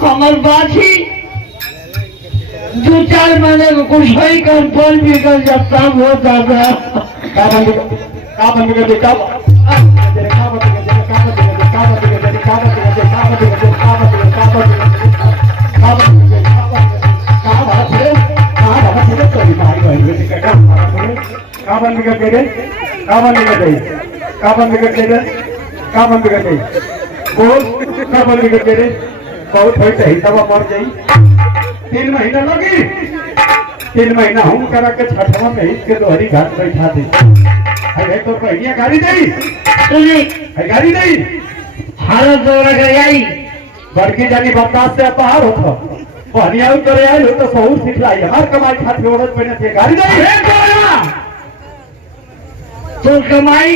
हमर बाछी दो चार महीने में कुछ ही कर बोल भी कर जब शाम हो जाता का बंद कर दे का बहुत हो सही तब मर जाई 3 महीना लगी 3 महीना हम करा के छठवा में हित के दोहरी घाट बैठा दे है तो पहिया गाड़ी दई तुझे है गाड़ी दई हालत दौड़ गई बड़की जानी बर्दाश्त से बाहर होता पहिया उतरे आए तो सहूर सिखलाई हमार कमाई खातिर औरत बने थे गाड़ी दई तो कमाई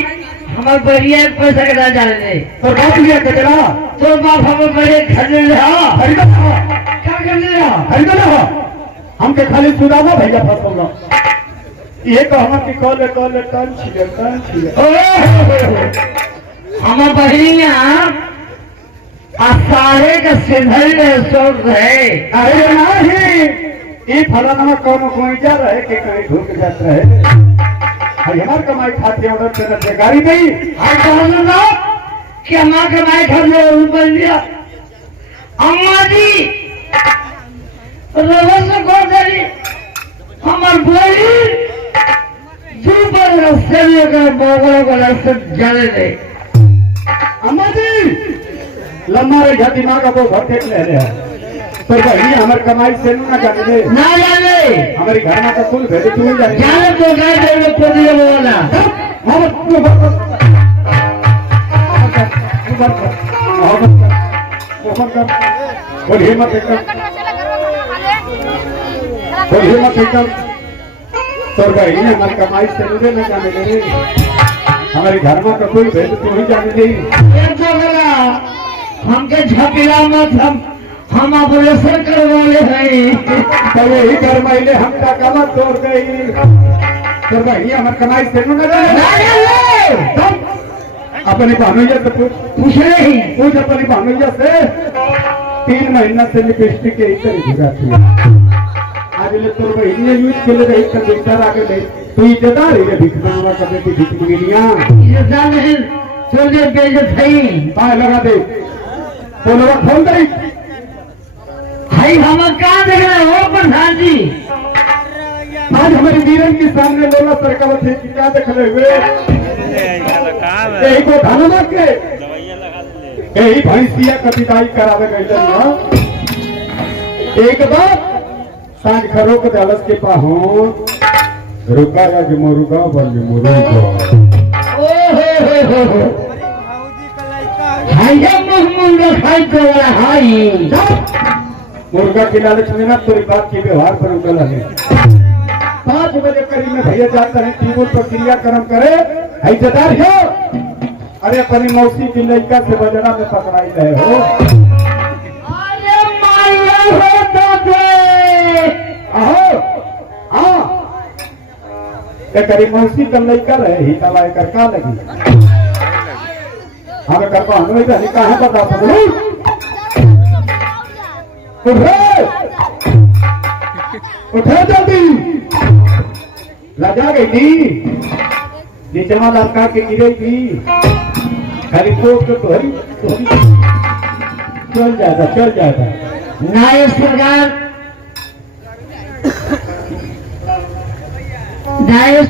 हमार बढ़िया पैसा के ना जाने दे तो बात लिया कचरा तो बाप हमें बड़े घर ले हाँ खरीदा क्या करने रहा खरीदा हम के खाली सुदामा भैया फसौला ये कहना कि कॉल टन छिले हमार बढ़िया सारे का सिंधल शौक है अरे नहीं ये फलाना कौन कोईजा रहे कि कहीं ढूंढ जात रहे हमार कमाई खाती ऑर्डर करने से गाड़ी नहीं कहना ना कि हमार कमाई घर में बन लिया अम्मा जी रवस को करी हमार बोली पर रास्ते में कर बोगड़ों को रास्ते जाने दे अम्मा जी लम्बा रे जाति माँ का वो घर देख ले रहे तो भाई हमारे कमाई से ना जाने दे ना जाने हमारी घर में तो फुल भेजे तू जाने जाने तो गए थे लोग को दिया बोला बोलिए मत एकदम तो भाई हमारी कमाई से मुझे न जाने दे हमारे घर में तो कोई भेज तू ही जाने दे हमके झपिला मत हम ऑपरेशन करवाले हैं तो यही घर महीने हम का कमर तोड़ गई तो भाई हमारे कमाई से न जाने अपनी भानुजा से पूछ रही पूछ अपनी भानुजा से 3 महीना से लिपस्टिक के इधर ही जाती है आज ले तो भाई यूज के लिए रही कर बेचारा आगे ले तू इज्जतदार है भिख मांगवा करने की भिख मंगिया इज्जतदार नहीं चोले बेइज्जत है पाए लगा दे बोलवा खोल दे भाई हम कहाँ देख रहे हो प्रधान जी आज हमारे वीरन के सामने लोला सरकार थे कि क्या देख रहे हुए यही को धनमा के यही भैंसिया का विदाई करावे गए एक बार सांझ खरो के दलस के पाहुन रुका राज मुर्गा बन मुर्गा हाय मुर्गा खाई तो हाय मुर्गा की लालच में ना तेरी बात की व्यवहार पर उगल है 5 बजे करीब में भैया जाता है टेबल पर क्रियाक्रम करे इज्जतदार हो अरे अपनी मौसी की लड़का से बजरा में पकड़ाई गए हो अरे माया हो तो आहो हाँ ये करीब मौसी का लड़का रहे ही तला कर का लगी हमें कर पाऊँ नहीं कहाँ बता सकूं उठे जल्दी लजा गई थी नीचवा लड़का के गिरेगी खाली कोट के तोहरी चल जाएगा नायक सरकार नायक